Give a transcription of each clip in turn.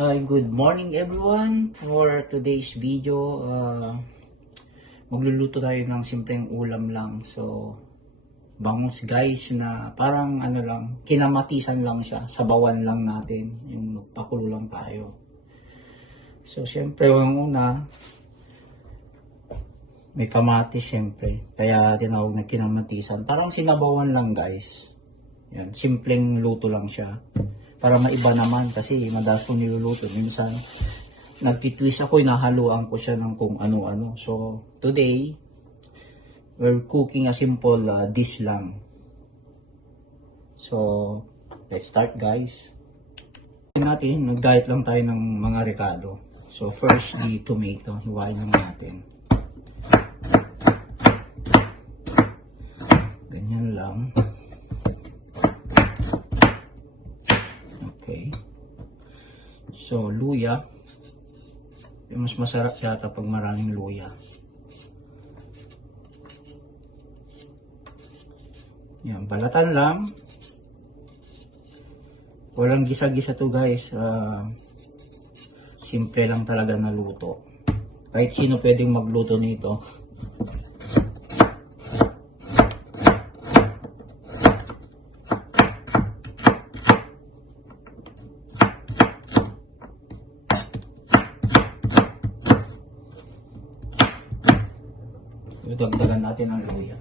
Good morning everyone. For today's video, magluluto tayo ng simpleng ulam lang. So, bangus guys na parang ano lang, kinamatisan lang siya. Sabawan lang natin. Yung pakulo lang tayo. So, syempre yung una, may kamatis syempre. Kaya tinawag na kinamatisan. Parang sinabawan lang guys. Yan, simpleng luto lang siya. Para maiba naman kasi madalas ko niluluto. Minsan, nagtitwist ako, inahaluan ko siya ng kung ano-ano. So, today, we're cooking a simple dish lang. So, let's start guys. Natin, nag-diet lang tayo ng mga rekado. So, first, the tomato. Hiwain lang natin. Ganyan lang. Okay. So, luya. Mas masarap yata pag maraming luya. Yan, balatan lang. Walang gisa-gisa to guys. Simple lang talaga na luto. Kahit sino pwedeng magluto nito. Dagdagan natin ang luya.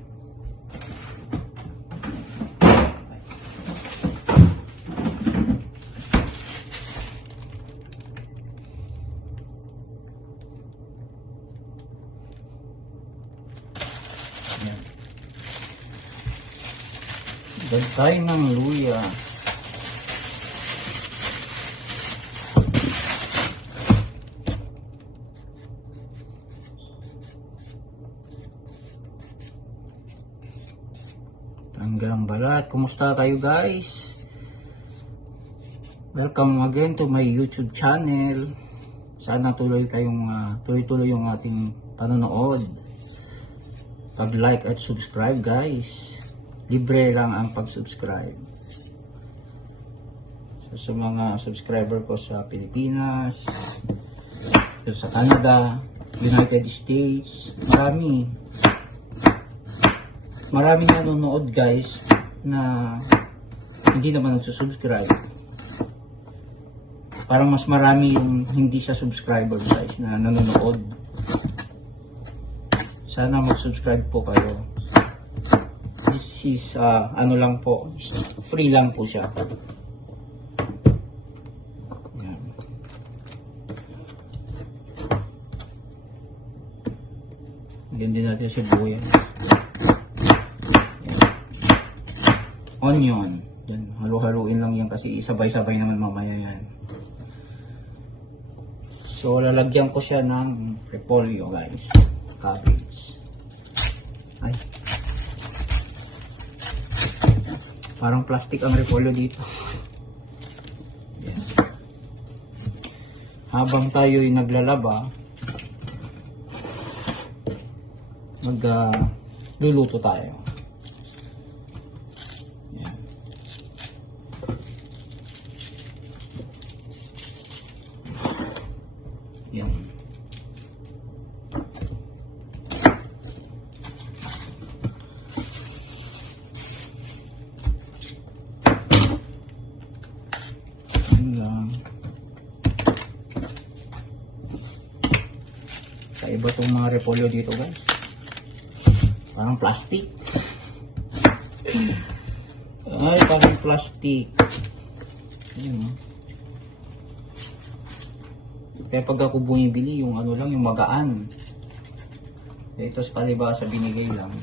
Ayan. Dagdagan ng luya. Tanggal ang balat. Kumusta kayo guys? Welcome again to my YouTube channel. Sana tuloy-tuloy yung ating panonood. Pag-like at subscribe guys. Libre lang ang pag-subscribe. So, sa mga subscriber ko sa Pilipinas, sa Canada, United States, maraming nanonood guys na hindi naman nagsusubscribe. Parang mas marami yung hindi sa subscriber guys na nanonood. Sana mag-subscribe po kayo. This is ano lang po, free lang po siya. Yan. Ganyan din natin si sibuyas. Onion. Yan, halu-haluin lang yan kasi sabay-sabay naman mamaya yan. So, lalagyan ko siya ng repolyo guys. Cabbage. Ay. Parang plastic ang repolyo dito. Yan. Habang tayo'y naglalaba, luluto tayo. Yan. Kaiba itong mga repolyo dito guys. Parang plastic. Ay, parang plastic. Ayan. Kaya pag ako bumibili, yung ano lang, yung magaan. Ito sa palibasa, binigay lang.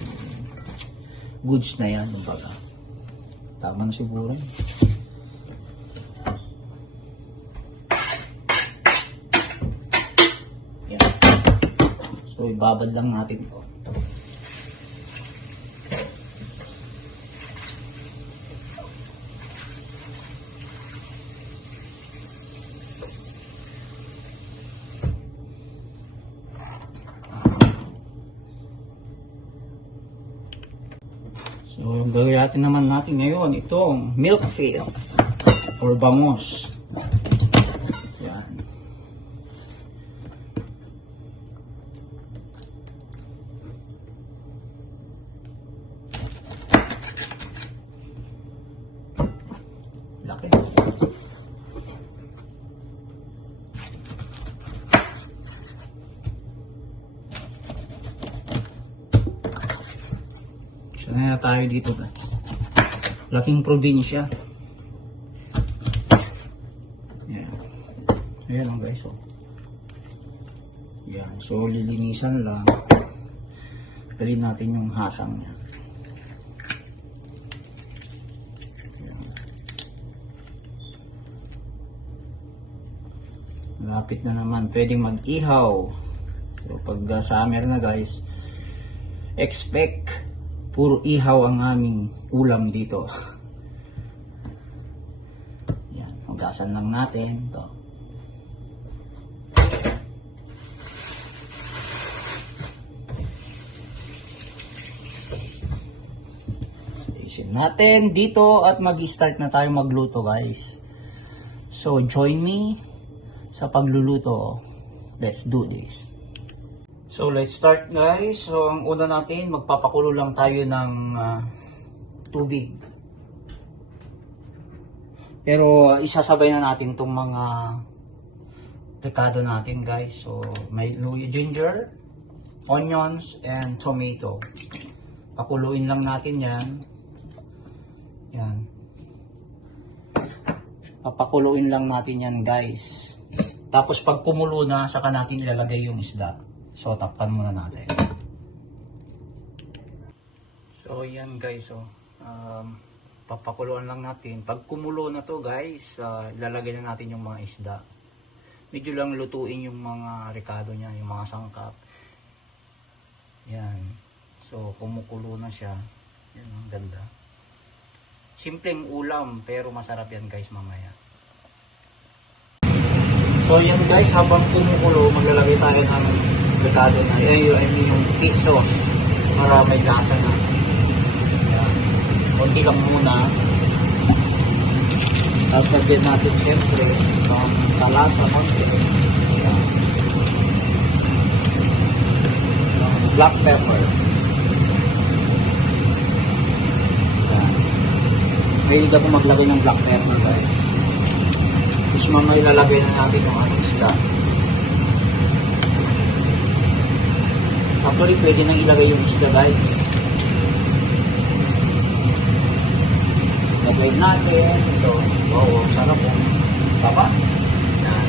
Goods na yan, yung baga. Tama na siguro. Yan. So, ibabad lang natin ito. So, gagawin naman natin ngayon itong milk fish or bangus. Yan. na tayo dito guys. Laking probinsya. Yan. Ayan lang guys. Oh. Yan. So lilinisan lang. Galin natin yung hasang niya. Yan. Malapit na naman. Pwedeng mag-ihaw. So pag summer na guys, expect puro ihaw ang aming ulam dito. Yan, hugasan lang natin ito. Isin natin dito at mag-start na tayo magluto guys. So join me sa pagluluto. Let's do this. So let's start guys. So ang una natin, magpapakulo lang tayo ng tubig. Pero isasabay na natin itong mga rekado natin guys. So may ginger, onions, and tomato. Pakuluin lang natin yan. Yan. Papakuluin lang natin yan guys. Tapos pag kumulo na, saka natin ilalagay yung isda. So, takpan muna natin. So, yan guys. Oh. Papakuluan lang natin. Pag kumulo na to guys, ilalagay na natin yung mga isda. Medyo lang lutuin yung mga rekado niya, yung mga sangkap. Yan. So, kumukulo na siya. Yan, ang ganda. Simpleng ulam, pero masarap yan guys mamaya. So, yan guys, habang kumukulo, maglalagay tayo ng rekado na, yung fish sauce para may lasa na. Yan. Kunti lang muna. Tapos lagyan natin siyempre ng kalasa konti. Yan. Black pepper. Yan. Mahilig ako maglagay ng black pepper guys. Tapos mamaya ilalagay na natin yung anong isda. Actually, pwede nang ilagay yung isda guys. Lagay natin. Ito. Wow, sarap po. Tama? Yan.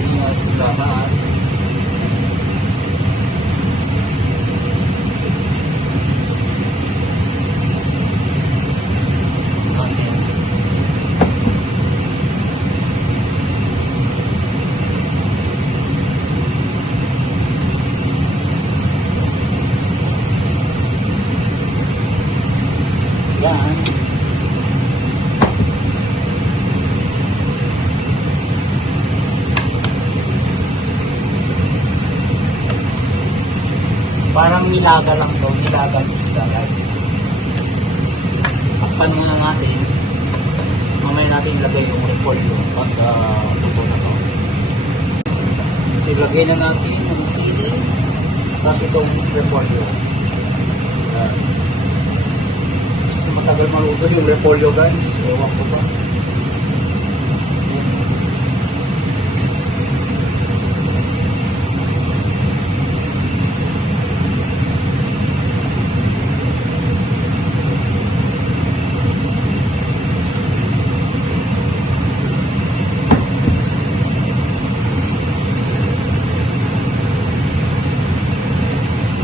Ingat, lahat. Yan. Parang nilaga lang to, nilaga isda guys. Takpan muna natin. Mamaya natin ilagay yung repolyo pag luto na to. So ilagay na natin yung sili tapos itong repolyo. Yan. Matagal maluto yung repolyo guys. Ewan ko ba.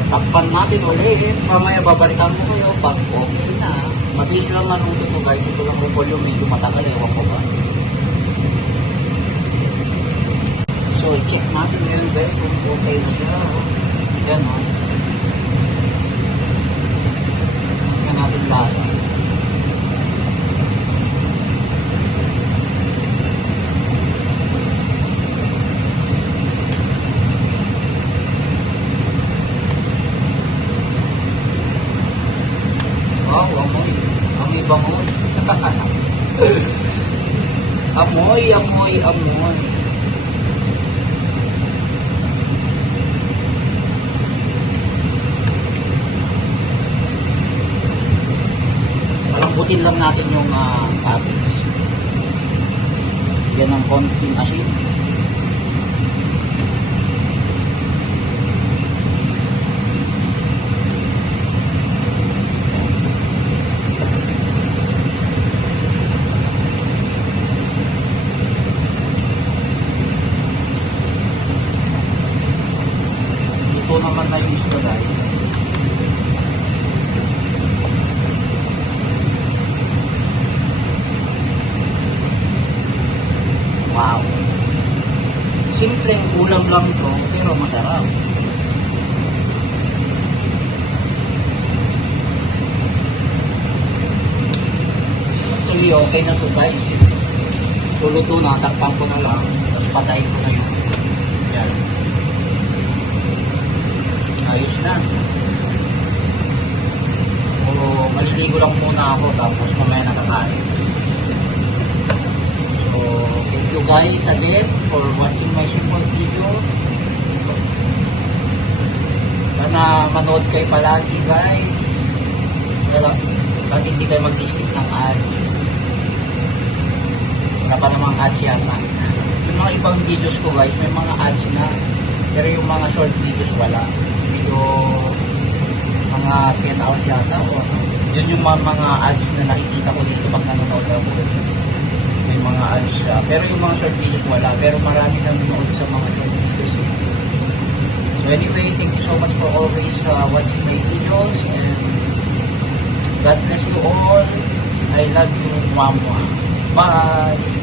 Takpan natin ulit. Mamaya babalikan ko kayo pag okay na. Mabilis lang maluto to guys. Ito lang repolyo, medyo matagal. Ewan ko ba. So check natin ngayon guys kung okay na siya. Yan o. Yan natin lasa. Wow, amoy. Amoy bangus. Amoy, amoy, amoy. Palambutin lang natin yung cabbage. Yan ang konting asin. Simpleng ulam lang to, pero masarap. Actually, okay na to guys. So, luto na, takpan ko na lang. Tapos patayin ko na yun. Yan. Ayos na. So, maliligo lang muna ako, tapos mamaya nakakain. So, thank you guys again for watching my simple video. Sana manood kayo palagi guys. Dati hindi tayo mag-skip ng ads. Wala pa namang ads yata. Yung mga ibang videos ko guys, may mga ads na. Pero yung mga short videos wala. Video mga 10 hours yata. O, yun yung mga ads na nakikita ko dito pag nanonood ako. May mga ads siya. Pero yung mga short videos wala. Pero marami nang nanonood sa mga short videos. So anyway, thank you so much for always watching my videos. And God bless you all. I love you, Mama. Bye!